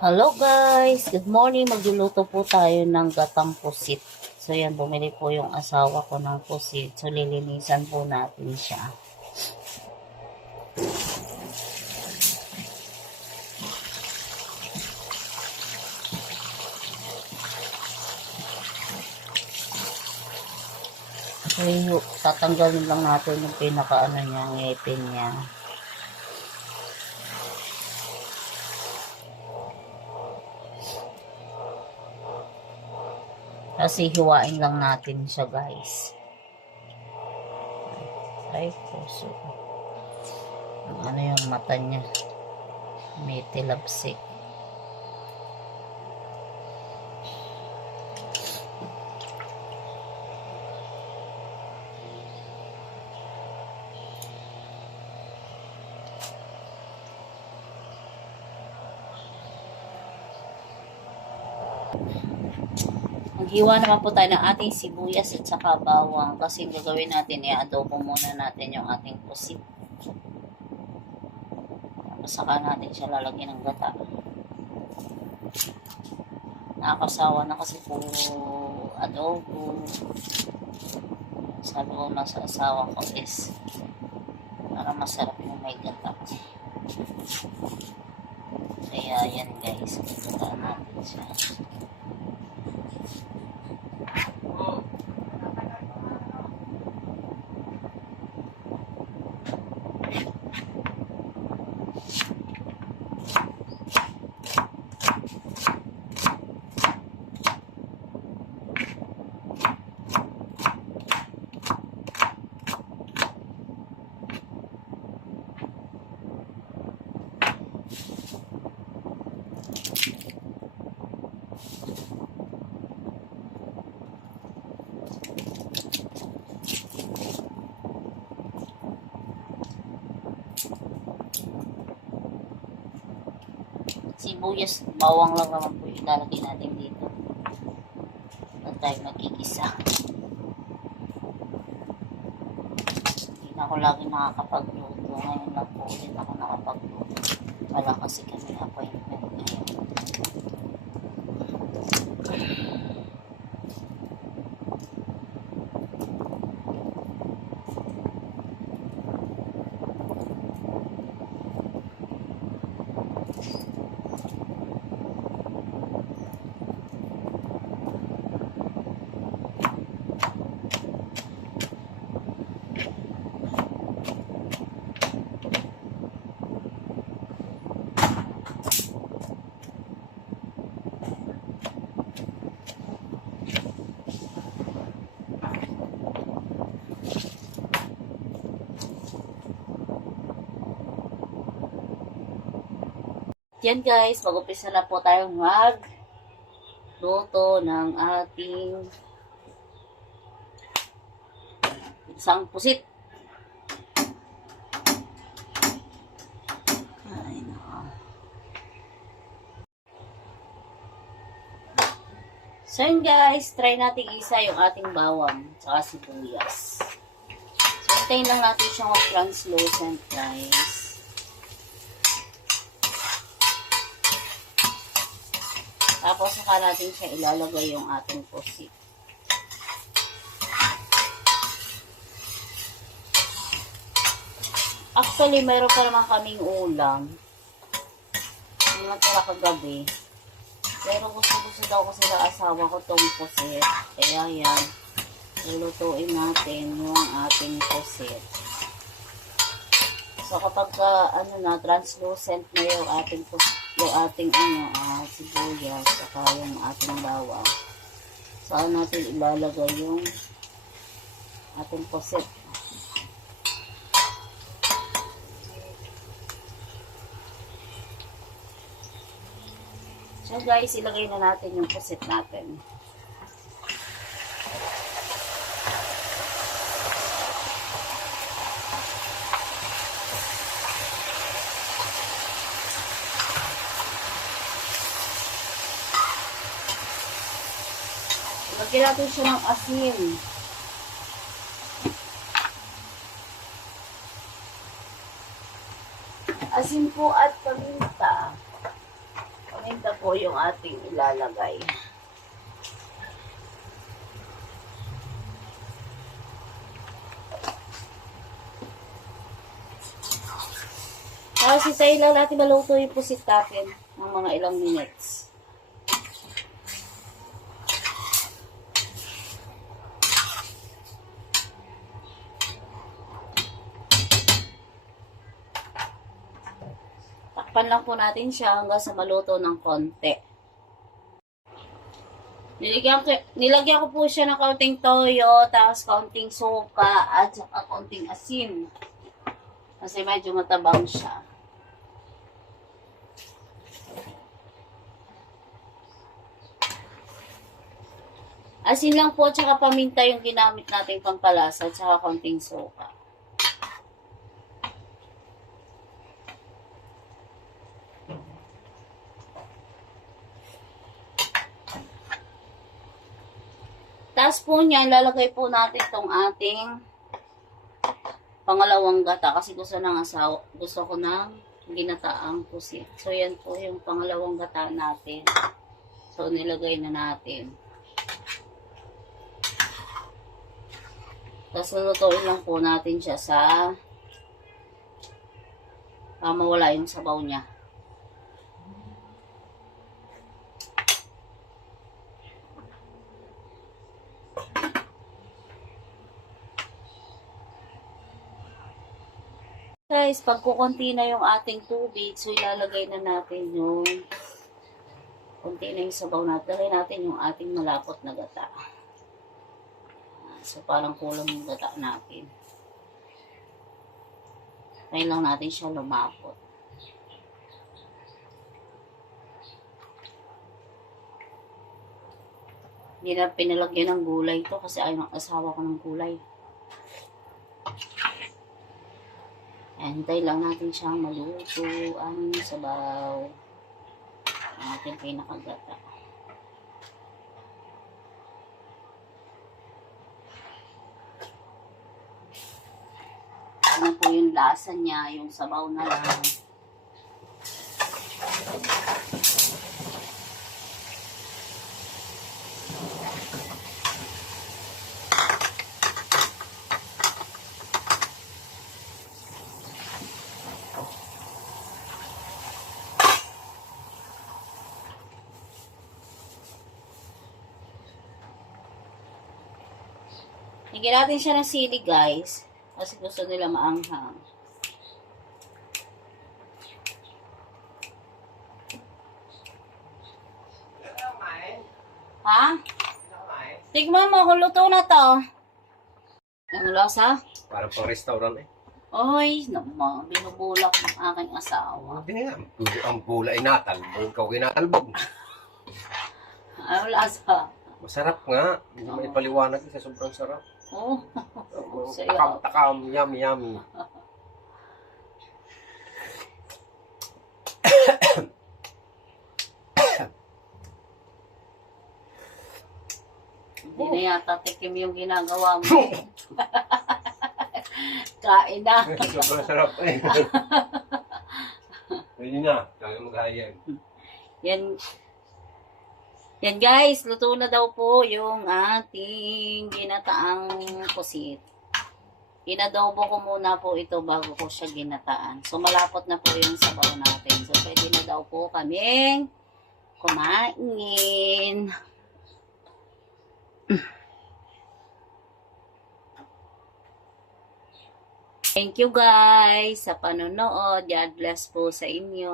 Hello guys! Good morning! Magluluto po tayo ng gatang pusit. So yan, bumili po yung asawa ko ng pusit. So lilinisan po natin siya. So tatanggalin lang natin yung pinakaano niya, ngipin niya. Kasi hiwain lang natin siya guys. Ay, puso. Ano yung mata niya? May tilapsik. Maghiwa naman po tayo ng ating sibuyas at saka bawang kasi gagawin natin, i-adobo muna natin yung ating pusit. Tapos saka natin siya lalagyan ng gata. Nakakasawa na kasi puro adobo. Sabi ko na sa asawa ko is para masarap yung may gata. Kaya yan guys, gata natin siya. Sibuyas, bawang lang naman po ilalagay natin dito. At tayo magkikisa. Hindi na ako lagi nakakapagluto. Ngayon lang po ulit ako nakapagluto. Wala kasi kami appointment ngayon. Yan guys, mag-upisa na po tayong magluto ng ating isang pusit. Ay, nako. So yun guys, try natin isa yung ating bawang saka sibuyas. So hintayin lang natin siyang mag-translucent guys. Tapos saka natin siya ilalagay yung ating pusit. Actually, mayroon pa naman kaming ulam. Yung natira kagabi. Pero gusto daw ko sila asawa ko tong pusit. Kaya yan, lulutuin natin yung ating pusit. So kapag translucent na yung ating pusit, yung ating sibuyas, saka yung ating bawang. Saan natin ilalagay yung ating pusit. So guys, ilagay na natin yung pusit natin. Lagyan natin siya ng asin. Asin po at paminta. paminta po yung ating ilalagay. Kasi tayo lang natin maluto yung pusit natin ng mga ilang minutes. Takpan lang po natin siya hanggang sa maluto ng konti. Nilagyan ko po siya ng kaunting toyo, tapos kaunting suka, at saka kaunting asin. Kasi medyo matabang siya. Asin lang po, tsaka paminta yung ginamit nating pampalasa, tsaka kaunting suka. Tapos po niyan, lalagay po natin itong ating pangalawang gata. Kasi gusto ko ng ginataang pusit. So, yan po yung pangalawang gata natin. So, nilagay na natin. Tapos, lulutuin lang po natin siya sa mawala yung sabaw niya. Guys, pag kukunti na yung ating tubig, so ilalagay na natin yung kunti na yung sabaw natin. Lagay natin yung ating malapot na gata. So, parang kulang yung gata natin. Kaya lang natin siya lumapot. Hindi na pinalagyan ng gulay ito kasi ayaw ng asawa ko ng gulay. Hintay lang natin siyang maluto ang sabaw. Ang ating pinakagata. Ano po yung lasa niya, yung sabaw na lang. Higyan natin siya ng sili, guys. Kasi gusto nila maanghang. Ha? Tignan mo kung luto na to. Ang lasa? Para pang restaurant eh. Oy, naman. Binubulak ng aking asawa. Hindi nga. Ang bula ay natalbog. Ikaw kinatalbog. Ano lasa? Masarap nga. Hindi mo ipaliwanag sa sobrang sarap. Oh. Takam, yummy, yummy. Hindi na yata tikim yung ginagawa mo. Kain na. Sobrang sarap eh. Pwede na. Kaya mag-ayan. Yan guys, luto na daw po yung ating ginataang pusit. Inadobo ko muna po ito bago ko siya ginataan. So malapot na po yung sabaw natin. So pwede na daw po kaming kumain. Thank you guys sa panonood. God bless po sa inyo.